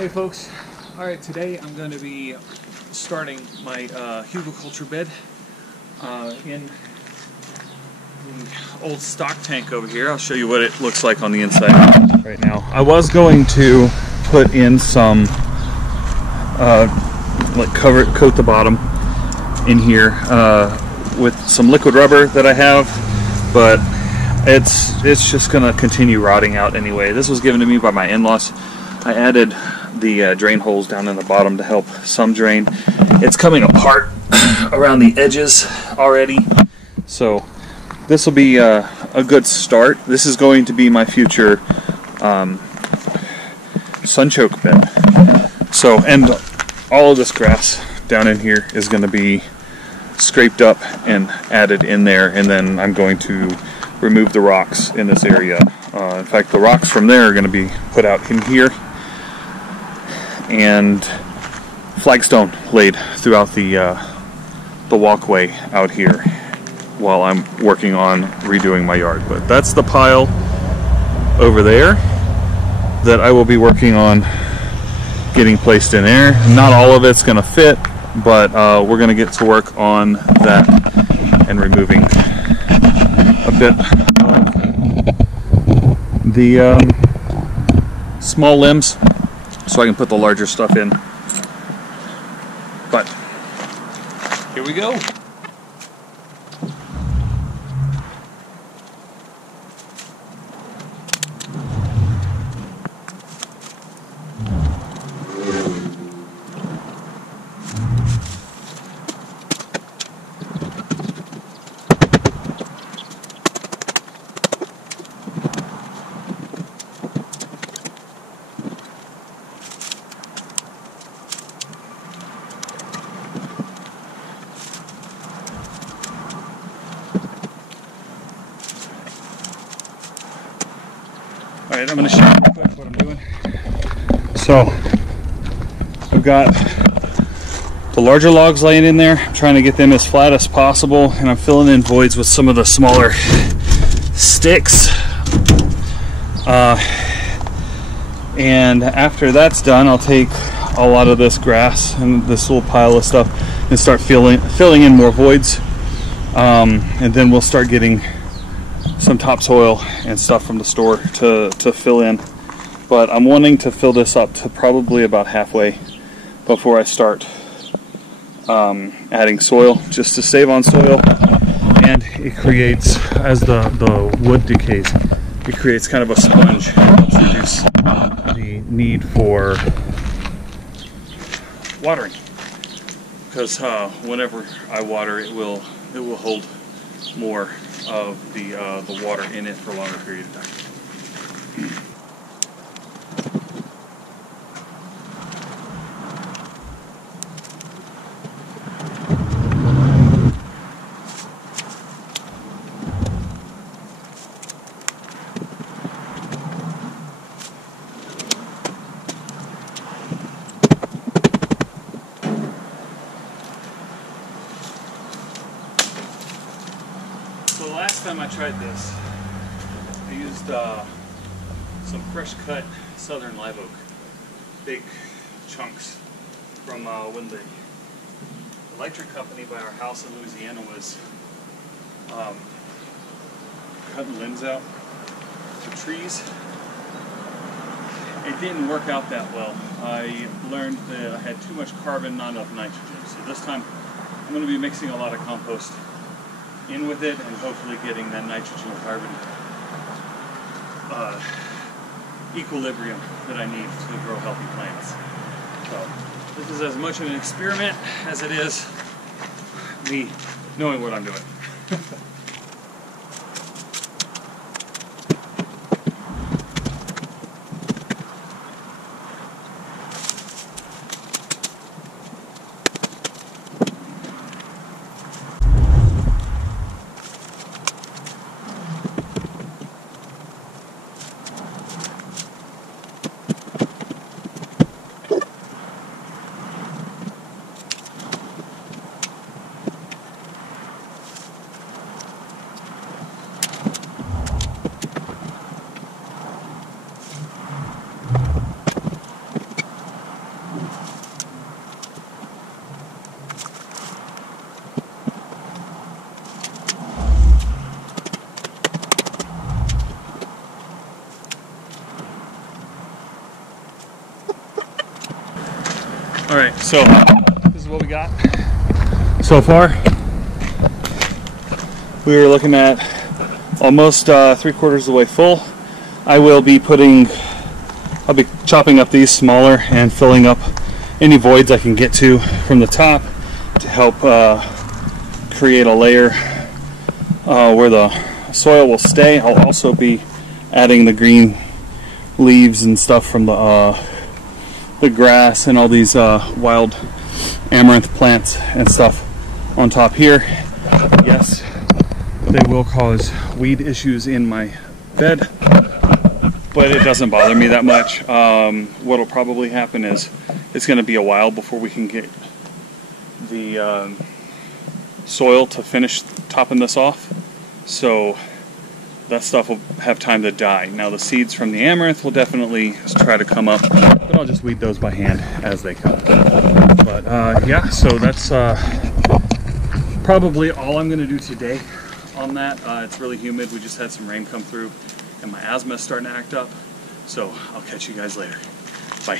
Hey folks, alright, today I'm going to be starting my Hügelkultur bed in the old stock tank over here. I'll show you what it looks like on the inside right now. I was going to put in some, coat the bottom in here with some liquid rubber that I have, but it's just going to continue rotting out anyway. This was given to me by my in-laws. I added the drain holes down in the bottom to help some drain. It's coming apart around the edges already, so this will be a good start. This is going to be my future sunchoke bed. So, and all of this grass down in here is going to be scraped up and added in there, and then I'm going to remove the rocks in this area. In fact, the rocks from there are going to be put out in here, and flagstone laid throughout the walkway out here while I'm working on redoing my yard. But that's the pile over there that I will be working on getting placed in there. Not all of it's going to fit, but we're going to get to work on that and removing a bit of the small limbs so I can put the larger stuff in. But here we go. Alright, I'm going to show you real quick what I'm doing. So, I've got the larger logs laying in there. I'm trying to get them as flat as possible, and I'm filling in voids with some of the smaller sticks. And after that's done, I'll take a lot of this grass and this little pile of stuff and start filling in more voids. And then we'll start getting some topsoil and stuff from the store to fill in. But I'm wanting to fill this up to probably about halfway before I start adding soil, just to save on soil. And it creates, as the wood decays, it creates kind of a sponge. It helps reduce the need for watering, because whenever I water, it will hold more of the water in it for a longer period of time. So the last time I tried this, I used some fresh cut southern live oak, big chunks from when the electric company by our house in Louisiana was cutting limbs out to trees. It didn't work out that well. I learned that I had too much carbon, not enough nitrogen. So this time I'm going to be mixing a lot of compost in with it, and hopefully getting that nitrogen carbon equilibrium that I need to grow healthy plants. So this is as much of an experiment as it is me knowing what I'm doing. Alright, so this is what we got so far. We were looking at almost 3/4 of the way full. I'll be chopping up these smaller and filling up any voids I can get to from the top to help create a layer where the soil will stay. I'll also be adding the green leaves and stuff from the grass and all these wild amaranth plants and stuff on top here. Yes, they will cause weed issues in my bed, but it doesn't bother me that much. What'll probably happen is it's going to be a while before we can get the soil to finish topping this off, so that stuff will have time to die. Now the seeds from the amaranth will definitely try to come up, but I'll just weed those by hand as they come. But yeah, so that's probably all I'm going to do today on that. It's really humid. We just had some rain come through and my asthma is starting to act up. So I'll catch you guys later. Bye.